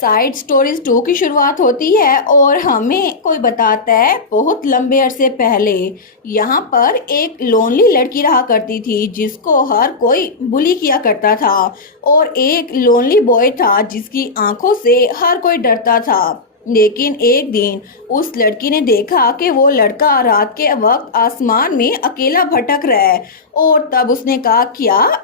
Side stories 2 की शुरुआत होती है और हमें कोई बताता है बहुत लंबे अरसे पहले यहाँ पर एक लोनली लड़की रहा करती थी जिसको हर कोई बुली किया करता था। और एक लोनली बॉय था जिसकी आंखों से हर कोई डरता था। लेकिन एक दिन उस लड़की ने देखा कि वो लड़का रात के वक्त आसमान में अकेला भटक रहा है। और तब उसने कहा, क्या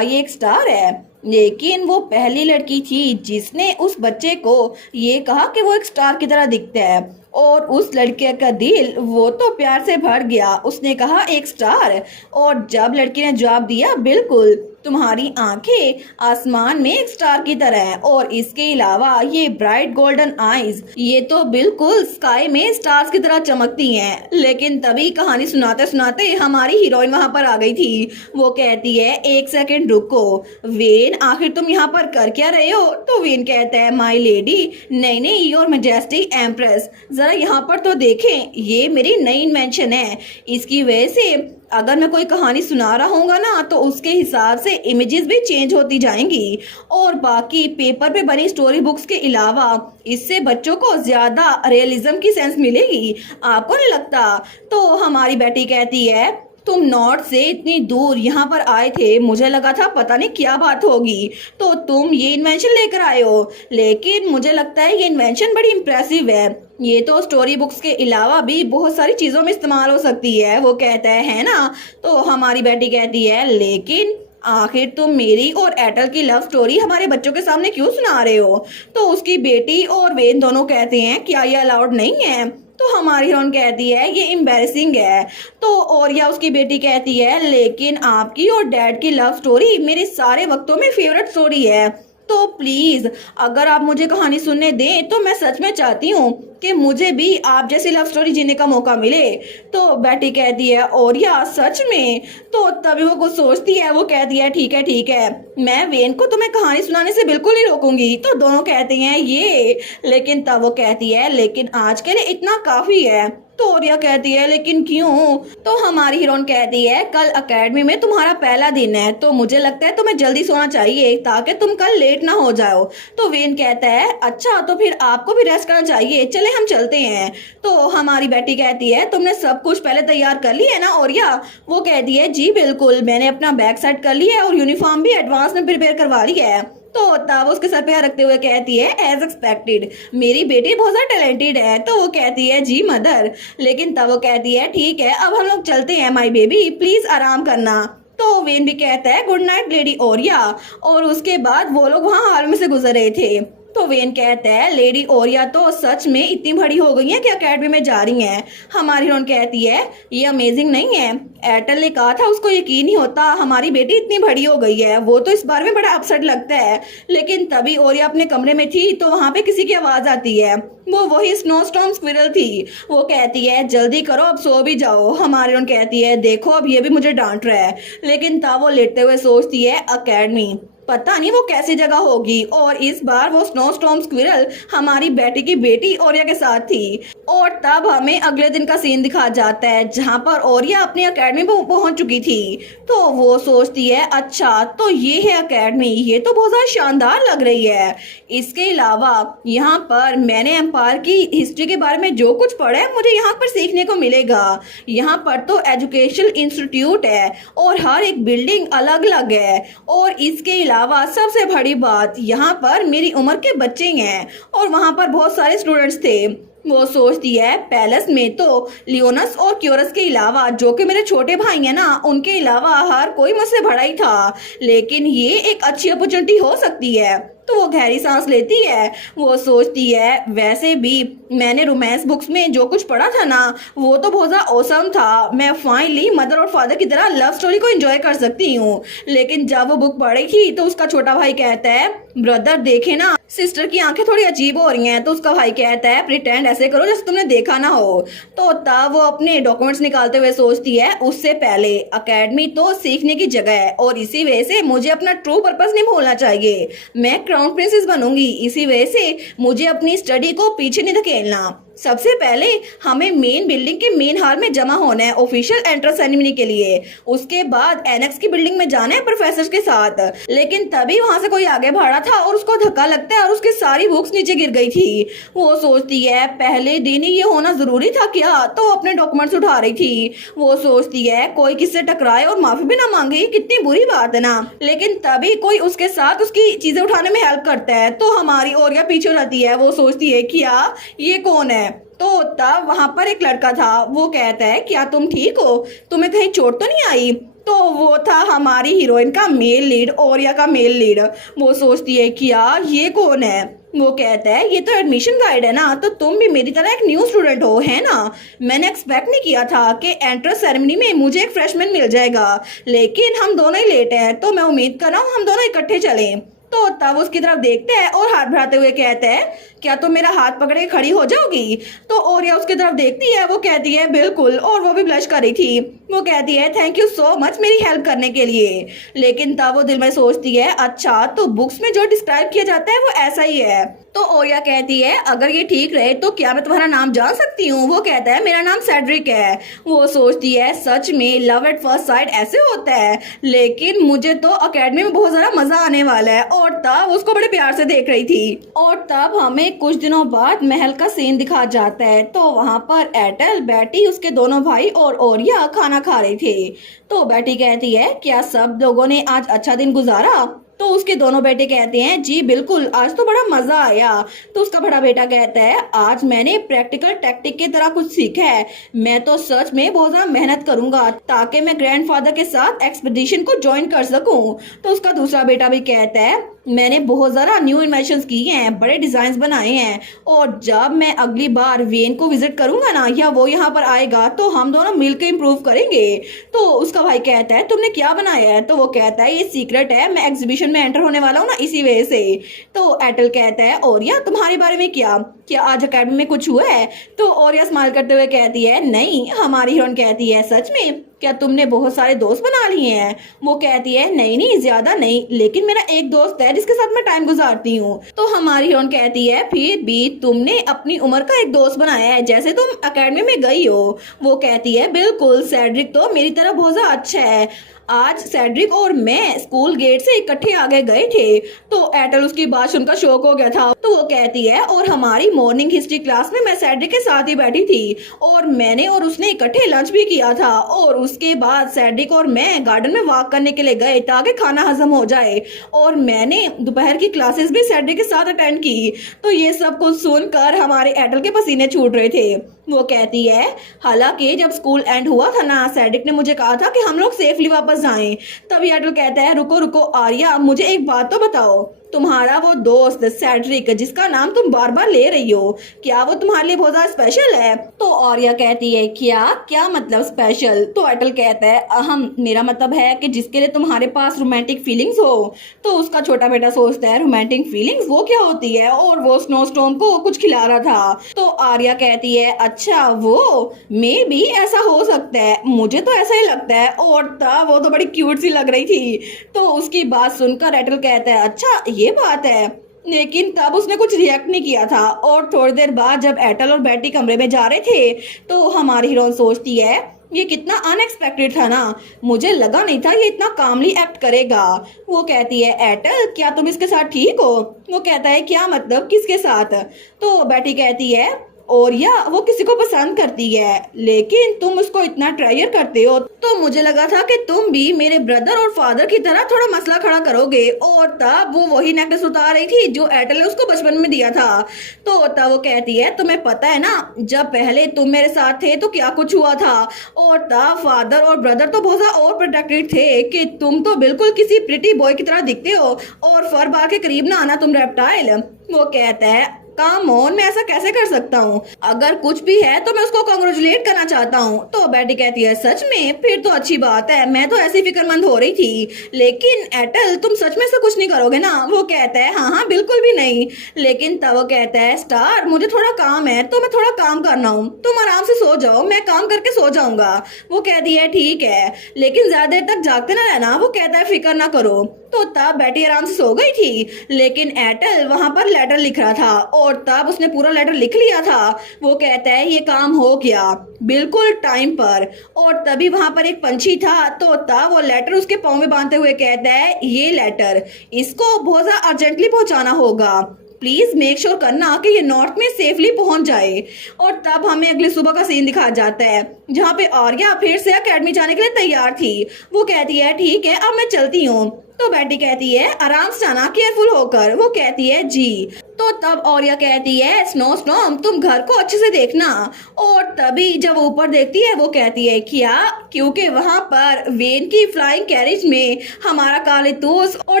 ये एक स्टार है? लेकिन वो पहली लड़की थी जिसने उस बच्चे को ये कहा कि वो एक स्टार की तरह दिखता है। और उस लड़के का दिल वो तो प्यार से भर गया। उसने कहा, एक स्टार। और जब लड़की ने जवाब दिया, बिल्कुल, तुम्हारी आंखें आसमान में एक स्टार की तरह हैं और इसके अलावा ये ब्राइट गोल्डन आईज, ये तो बिल्कुल स्काई में स्टार्स की तरह चमकती हैं। लेकिन तभी कहानी सुनाते सुनाते हमारी हीरोइन वहां पर आ गई थी। वो कहती है, एक सेकंड रुको वेन, आखिर तुम यहाँ पर कर क्या रहे हो? तो वेन कहता है, माय लेडी, नहीं योर मैजेस्टिक एम्प्रेस, जरा यहाँ पर तो देखें, ये मेरी नई इन्वेंशन है। इसकी वजह से अगर मैं कोई कहानी सुना रहा हूँगा ना तो उसके हिसाब से इमेजेस भी चेंज होती जाएंगी। और बाकी पेपर पे बनी स्टोरी बुक्स के अलावा इससे बच्चों को ज्यादा रियलिज्म की सेंस मिलेगी, आपको नहीं लगता? तो हमारी बेटी कहती है, तुम नॉर्थ से इतनी दूर यहाँ पर आए थे, मुझे लगा था पता नहीं क्या बात होगी, तो तुम ये इन्वेंशन लेकर आए हो। लेकिन मुझे लगता है ये इन्वेंशन बड़ी इम्प्रेसिव है, ये तो स्टोरी बुक्स के अलावा भी बहुत सारी चीज़ों में इस्तेमाल हो सकती है। वो कहता है ना? तो हमारी बेटी कहती है, लेकिन आखिर तुम मेरी और एटल की लव स्टोरी हमारे बच्चों के सामने क्यों सुना रहे हो? तो उसकी बेटी और वेन दोनों कहते हैं, क्या ये अलाउड नहीं है? तो हमारी हीरोइन कहती है, ये एम्बैरेसिंग है। तो और या उसकी बेटी कहती है, लेकिन आपकी और डैड की लव स्टोरी मेरे सारे वक्तों में फेवरेट स्टोरी है, तो प्लीज अगर आप मुझे कहानी सुनने दें तो मैं सच में चाहती हूँ कि मुझे भी आप जैसी लव स्टोरी जीने का मौका मिले। तो बेटी कहती है, और या सच में? तो तभी वो कुछ सोचती है, वो कहती है, ठीक है, मैं वेन को तुम्हें कहानी सुनाने से बिल्कुल नहीं रोकूंगी। तो दोनों कहते हैं ये, लेकिन तब वो कहती है, लेकिन आज के लिए इतना काफी है। तो औरिया कहती है, लेकिन क्यों? तो हमारी हीरोइन कहती है, कल एकेडमी में तुम्हारा पहला दिन है, तो मुझे लगता है तुम्हें जल्दी सोना चाहिए ताकि तुम कल लेट ना हो जाओ। तो वेन कहता है, अच्छा, तो फिर आपको भी रेस्ट करना चाहिए, चले हम चलते हैं। तो हमारी बेटी कहती है, तुमने सब कुछ पहले तैयार कर लिया है ना औरिया? वो कहती है, जी बिल्कुल, मैंने अपना बैग सेट कर लिया है और यूनिफॉर्म भी एडवांस में प्रिपेयर करवा लिया है। तो तब उसके सर पे हाथ रखते हुए कहती है, एज एक्सपेक्टेड, मेरी बेटी बहुत ज्यादा टैलेंटेड है। तो वो कहती है, जी मदर। लेकिन तब वो कहती है, ठीक है, अब हम लोग चलते हैं, माय बेबी प्लीज आराम करना। तो वेन भी कहता है, गुड नाइट लेडी ओरिया। और उसके बाद वो लोग वहाँ हॉल में से गुजर रहे थे। तो वेन कहता है, लेडी ओरिया तो सच में इतनी बड़ी हो गई है कि अकेडमी में जा रही हैं। हमारी हीरोइन कहती है, ये अमेजिंग नहीं है? एयरटेल ने कहा था उसको यकीन नहीं होता हमारी बेटी इतनी बड़ी हो गई है। वो तो इस बारे में बड़ा अपसेट लगता है। लेकिन तभी ओरिया अपने कमरे में थी तो वहां पे किसी की आवाज आती है। वो वही स्नोस्टॉर्म स्क्विरल थी। वो कहती है, जल्दी करो, अब सो भी जाओ। हमारी हीरोइन कहती है, देखो अब ये भी मुझे डांट रहा है। लेकिन तब वो लेटते हुए सोचती है, अकेडमी पता नहीं वो कैसी जगह होगी। और इस बार वो स्नोस्टॉर्म स्क्विरल हमारी बेटी की बेटी ओरिया के साथ थी। और तब हमें अगले दिन का सीन दिखा जाता है जहां पर ओरिया अपनी एकेडमी में पहुंच चुकी थी। तो वो सोचती है, अच्छा तो ये है एकेडमी, ये तो बहुत ज्यादा शानदार लग रही है। इसके अलावा यहाँ पर मैंने एम्पायर की हिस्ट्री के बारे में जो कुछ पढ़ा है मुझे यहाँ पर सीखने को मिलेगा। यहाँ पर तो एजुकेशनल इंस्टीट्यूट है और हर एक बिल्डिंग अलग अलग है। और इसके अलावा सबसे बड़ी बात, यहाँ पर मेरी उम्र के बच्चे हैं और वहाँ पर बहुत सारे स्टूडेंट्स थे। वो सोचती है, पैलेस में तो लियोनस और क्यूरस के अलावा जो कि मेरे छोटे भाई हैं ना, उनके अलावा हर कोई मुझसे बड़ा ही था। लेकिन ये एक अच्छी अपॉर्चुनिटी हो सकती है। तो वो गहरी सांस लेती है। वो सोचती है, वैसे भी मैंने रोमांस बुक्स में जो कुछ पढ़ा था ना, वो तो बहुत ज़्यादा औसम था। मैं फाइनली मदर और फादर की तरह लव स्टोरी को एंजॉय कर सकती हूँ। लेकिन जब वो बुक पढ़ी थी तो उसका छोटा भाई कहता है, ब्रदर देखे ना, सिस्टर की आंखें थोड़ी अजीब हो रही हैं। तो उसका भाई कहता है, प्रिटेंड ऐसे करो जैसे तुमने देखा ना हो। तो तब वो अपने डॉक्यूमेंट्स निकालते हुए सोचती है, उससे पहले एकेडमी तो सीखने की जगह है और इसी वजह से मुझे अपना ट्रू पर्पस नहीं भूलना चाहिए। मैं क्राउन प्रिंसेस बनूंगी, इसी वजह से मुझे अपनी स्टडी को पीछे नहीं धकेलना। सबसे पहले हमें मेन बिल्डिंग के मेन हॉल में जमा होना है ऑफिशियल एंट्रेंस सेरेमनी के लिए। उसके बाद एनेक्स की बिल्डिंग में जाना है प्रोफेसर के साथ। लेकिन तभी वहां से कोई आगे बढ़ा था और उसको धक्का लगता है और उसकी सारी बुक्स नीचे गिर गई थी। वो सोचती है पहले दिन ही ये होना जरूरी था क्या, तो अपने डॉक्यूमेंट्स उठा रही थी। वो सोचती है कोई किससे टकराए और माफी भी ना मांगे, ये कितनी बुरी बात है ना। लेकिन तभी कोई उसके साथ उसकी चीजें उठाने में हेल्प करता है तो हमारी ओरिया पीछे हो जाती है। वो सोचती है क्या ये कौन है। तो तब वहां पर एक लड़का था। वो कहता है क्या तुम ठीक हो, तुम्हें कहीं चोट तो नहीं आई। तो वो था हमारी हीरोइन का मेल लीड, ओरिया का मेल लीड। वो सोचती है क्या ये कौन है। वो कहता है ये तो एडमिशन गाइड है ना, तो तुम भी मेरी तरह एक न्यू स्टूडेंट हो है ना। मैंने एक्सपेक्ट नहीं किया था कि एंट्रेंस सेरेमनी में मुझे एक फ्रेशमैन मिल जाएगा, लेकिन हम दोनों ही लेट हैं, तो मैं उम्मीद कर रहा हूँ हम दोनों इकट्ठे चलें। तो तब उसकी तरफ देखते हैं और हाथ बढ़ाते हुए कहते हैं क्या तुम मेरा हाथ पकड़ के खड़ी हो जाओगी। तो ओरिया उसकी तरफ देखती है। वो कहती है बिल्कुल, और वो भी ब्लश कर रही थी। वो कहती है थैंक यू सो मच मेरी हेल्प करने के लिए। लेकिन तब वो दिल में सोचती है अच्छा तो बुक्स में जो डिस्क्राइब किया जाता है वो ऐसा ही है। तो ओरिया कहती है अगर ये ठीक रहे तो क्या मैं तुम्हारा नाम जान सकती हूँ। वो कहता है मेरा नाम सेड्रिक है। वो सोचती है सच में लव एट फर्स्ट साइट ऐसे होता है, लेकिन मुझे तो अकेडमी में बहुत ज्यादा मजा आने वाला है। और तब उसको बड़े प्यार से देख रही थी। और तब हमें कुछ दिनों बाद महल का सीन दिखा जाता है। तो वहाँ पर एटल, बैटी, उसके दोनों भाई और ओरिया खाना खा रहे थे। तो बैटी कहती है क्या सब लोगों ने आज अच्छा दिन गुजारा। तो उसके दोनों बेटे कहते हैं जी बिल्कुल, आज तो बड़ा मजा आया। तो उसका बड़ा बेटा कहता है आज मैंने प्रैक्टिकल टैक्टिक की तरह कुछ सीखा है। मैं तो सच में बहुत ज्यादा मेहनत करूंगा ताकि मैं ग्रैंडफादर के साथ एक्सपीडिशन को ज्वाइन कर सकूं। तो उसका दूसरा बेटा भी कहता है मैंने बहुत ज़्यादा न्यू इन्वेंशंस की हैं, बड़े डिज़ाइंस बनाए हैं, और जब मैं अगली बार वेन को विजिट करूंगा ना या वो यहाँ पर आएगा तो हम दोनों मिलकर इम्प्रूव करेंगे। तो उसका भाई कहता है तुमने क्या बनाया है। तो वो कहता है ये सीक्रेट है, मैं एग्जीबिशन में एंटर होने वाला हूँ ना इसी वजह से। तो एटल कहता है ओरिया तुम्हारे बारे में क्या आज अकेडमी में कुछ हुआ है। तो ओरिया स्माइल करते हुए कहती है नहीं। हमारी हीरोइन कहती है सच में क्या तुमने बहुत सारे दोस्त बना लिए हैं। वो कहती है नहीं नहीं ज्यादा नहीं, लेकिन मेरा एक दोस्त है जिसके साथ मैं टाइम गुजारती हूँ। तो हमारी हीरोइन कहती है फिर भी तुमने अपनी उम्र का एक दोस्त बनाया है, जैसे तुम अकेडमी में गई हो। वो कहती है बिल्कुल, सेड्रिक तो मेरी तरह बहुत ज्यादा अच्छा है। आज सेड्रिक और मैं स्कूल गेट से इकट्ठे आगे गए थे। तो एटल उसकी बात सुनकर शॉक हो गया था। तो वो कहती है और हमारी मॉर्निंग हिस्ट्री क्लास में मैं सेड्रिक के साथ ही बैठी थी और मैंने और उसने इकट्ठे लंच भी किया था। और उसके बाद सेड्रिक और मैं गार्डन में वॉक करने के लिए गए ताकि खाना हजम हो जाए, और मैंने दोपहर की क्लासेस भी सेड्रिक के साथ अटेंड की। तो ये सब कुछ सुनकर हमारे एटल के पसीने छूट रहे थे। वो कहती है हालांकि जब स्कूल एंड हुआ था ना, सेड्रिक ने मुझे कहा था कि हम लोग सेफली वापस जाएं। तभी एटल कहता है रुको रुको आर्या, मुझे एक बात तो बताओ, तुम्हारा वो दोस्त सेड्रिक जिसका नाम तुम बार बार ले रही हो, क्या वो तुम्हारे लिए बहुत ज्यादा स्पेशल है। तो आर्या कहती है क्या क्या मतलब स्पेशल। तो एटल कहता है अहम, मेरा मतलब है कि जिसके लिए तुम्हारे पास रोमांटिक फीलिंग्स हो। तो उसका छोटा बेटा सोचता है रोमांटिक फीलिंग्स वो क्या होती है, और वो स्नोस्टॉर्म को कुछ खिला रहा था। तो आर्या कहती है अच्छा वो मे भी ऐसा हो सकता है, मुझे तो ऐसा ही लगता है। और तब वो तो बड़ी क्यूट सी लग रही थी। तो उसकी बात सुनकर एटल कहता है अच्छा ये बात है, लेकिन तब उसने कुछ रिएक्ट नहीं किया था। और थोड़ी देर बाद जब एटल और बैटी कमरे में जा रहे थे तो हमारी हीरोइन सोचती है ये कितना अनएक्सपेक्टेड था ना, मुझे लगा नहीं था ये इतना कामली एक्ट करेगा। वो कहती है एटल क्या तुम इसके साथ ठीक हो। वो कहता है क्या मतलब किसके साथ। तो बैटी कहती है और या वो किसी को पसंद करती है, लेकिन तुम उसको इतना ट्रायर करते हो, तो मुझे लगा था कि तुम भी मेरे ब्रदर और फादर की तरह थोड़ा मसला खड़ा करोगे। और तब वो वही नेकलेस उतार रही थी जो एटल ने उसको बचपन में दिया था। तो तब वो कहती है तुम्हें पता है ना जब पहले तुम मेरे साथ थे तो क्या कुछ हुआ था। और तब फादर और ब्रदर तो बहुत ज्यादा और प्रोटेक्टेड थे कि तुम तो बिल्कुल किसी प्रिटी बॉय की तरह दिखते हो, और फर बार के करीब ना आना तुम रेप्टाइल। वो कहता है काम ऑन, मैं ऐसा कैसे कर सकता हूँ, अगर कुछ भी है तो मैं उसको कांग्रेचुलेट करना चाहता हूँ। तो बैटी कहती है सच में, फिर तो अच्छी बात है, मैं तो ऐसी फिक्रमंद हो रही थी, लेकिन एटल तुम सच में से कुछ नहीं करोगे ना। वो कहता है हाँ हाँ बिल्कुल भी नहीं। लेकिन तब वो कहता है स्टार मुझे थोड़ा काम है तो मैं थोड़ा काम करना हूँ, तुम आराम से सो जाओ, मैं काम करके सो जाऊंगा। वो कहती है ठीक है, लेकिन ज्यादा देर तक जागते ना रहना। वो कहता है फिक्र ना करो। तो तब बैटी आराम से सो गई थी, लेकिन एटल वहां पर लेटर लिख रहा था और तब उसने पूरा लेटर लिख लिया था। वो कहता है ये काम हो गया बिल्कुल टाइम पर। और तभी वहां पर एक पंछी था, तो तब वो लेटर उसके पाँव में बांधते हुए कहता है ये लेटर इसको बहुत ज्यादा अर्जेंटली पहुंचाना होगा, प्लीज मेक श्योर करना कि ये नॉर्थ में सेफली पहुंच जाए। और तब हमें अगली सुबह का सीन दिखाया जाता है जहाँ पे आर्या फिर से एकेडमी जाने के लिए तैयार थी। वो कहती है ठीक है अब मैं चलती हूँ। तो बेटी कहती है आराम से जाना, केयरफुल होकर। वो कहती है जी। तो तब आर्या कहती है स्नो स्टॉर्म तुम घर को अच्छे से देखना। और तभी जब वो ऊपर देखती है वो कहती है क्या, क्योंकि वहां पर वेन की फ्लाइंग कैरेज में हमारा कालीतूस और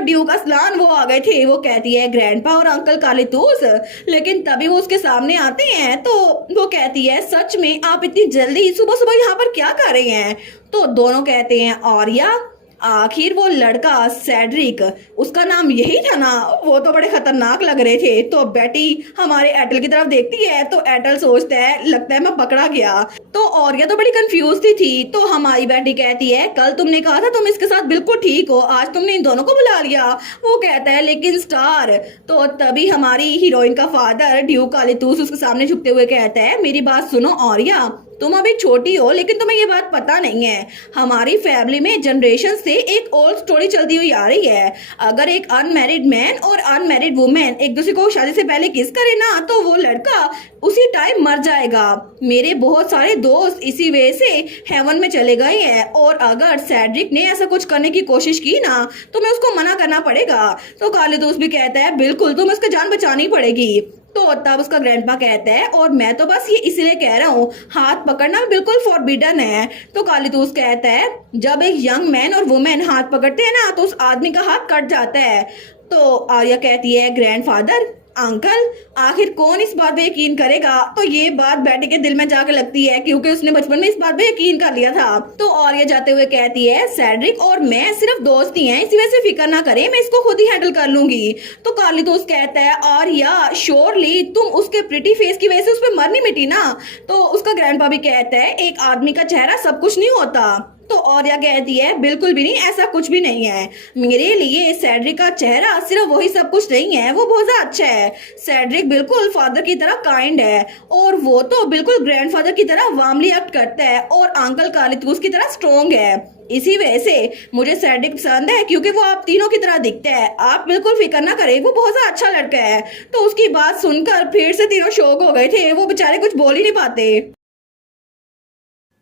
ड्यूक असलान वो आ गए थे। वो कहती है ग्रैंडपा और अंकल कालीतूस। लेकिन तभी वो उसके सामने आते हैं तो वो कहती है सच में आप इतनी जल्दी सुबह सुबह यहाँ पर क्या कर रहे हैं। तो दोनों कहते हैं आर्या आखिर वो लड़का सेड्रिक, उसका नाम यही था ना, वो तो बड़े खतरनाक लग रहे थे। तो बेटी हमारे एटल की तरफ देखती है तो एटल सोचता है लगता है मैं पकड़ा गया। तो औरया तो बड़ी कंफ्यूज थी। तो हमारी बेटी कहती है कल तुमने कहा था तुम इसके साथ बिल्कुल ठीक हो, आज तुमने इन दोनों को बुला लिया। वो कहता है लेकिन स्टार। तो तभी हमारी हीरोइन का फादर ड्यूक कालीतूस उसके सामने झुकते हुए कहता है मेरी बात सुनो औरया, तुम अभी छोटी हो लेकिन तुम्हें ये बात पता नहीं है, हमारी फैमिली में जनरेशन से एक ओल्ड स्टोरी चलती हुई आ रही है। अगर एक अनमैरिड मैन और अनमैरिड वुमेन एक दूसरे को शादी से पहले किस करे ना तो वो लड़का उसी टाइम मर जाएगा। मेरे बहुत सारे दोस्त इसी वजह से हेवन में चले गए हैं और अगर सेड्रिक ने ऐसा कुछ करने की कोशिश की ना तो मैं उसको मना करना पड़ेगा। तो कालीतूस भी कहता है बिल्कुल तुम इसका जान बचानी पड़ेगी। तो तब उसका ग्रैंडपा कहता है और मैं तो बस ये इसलिए कह रहा हूँ हाथ पकड़ना बिल्कुल फॉरबिडन है। तो कालीतूस कहता है जब एक यंग मैन और वुमेन हाथ पकड़ते हैं ना तो उस आदमी का हाथ कट जाता है। तो आर्या कहती है ग्रैंडफादर अंकल आखिर कौन इस बात पे यकीन करेगा। तो ये बात बेटी के दिल में जाकर लगती है क्योंकि उसने बचपन में इस बात पे यकीन कर लिया था। तो आर्या जाते हुए कहती है सेड्रिक और मैं सिर्फ दोस्त ही हैं, इसी वजह से फिक्र ना करें, मैं इसको खुद ही हैंडल कर लूंगी। तो कालीतूस कहता है आर्या श्योरली तुम उसके प्रिटी फेस की वजह से उस पर मर नहीं मिटी ना। तो उसका ग्रैंडपा भी कहता है एक आदमी का चेहरा सब कुछ नहीं होता। तो आर्या कहती है बिल्कुल भी नहीं, ऐसा कुछ भी नहीं है, मेरे लिए सेड्रिक का चेहरा सिर्फ वही सब कुछ नहीं है, वो बहुत ज्यादा अच्छा है। सेड्रिक बिल्कुल फादर की तरह काइंड है और वो तो बिल्कुल ग्रैंडफादर की तरह वार्मली एक्ट करता है और अंकल कालीतूस की तरह स्ट्रॉन्ग है। इसी वजह से मुझे सेड्रिक पसंद है क्योंकि वो आप तीनों की तरह दिखता है। आप बिल्कुल फिक्र ना करें, वो बहुत ज्यादा अच्छा लड़का है। तो उसकी बात सुनकर फिर से तीनों शॉक हो गए थे, वो बेचारे कुछ बोल ही नहीं पाते।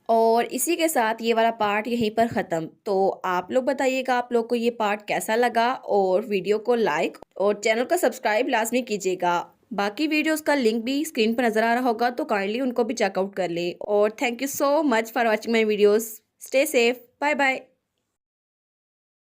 और इसी के साथ ये वाला पार्ट यहीं पर ख़त्म। तो आप लोग बताइएगा आप लोग को ये पार्ट कैसा लगा और वीडियो को लाइक और चैनल को सब्सक्राइब लाजमी कीजिएगा। बाकी वीडियोस का लिंक भी स्क्रीन पर नज़र आ रहा होगा तो काइंडली उनको भी चेकआउट कर ले। और thank you so much for watching my videos. Stay safe, bye bye.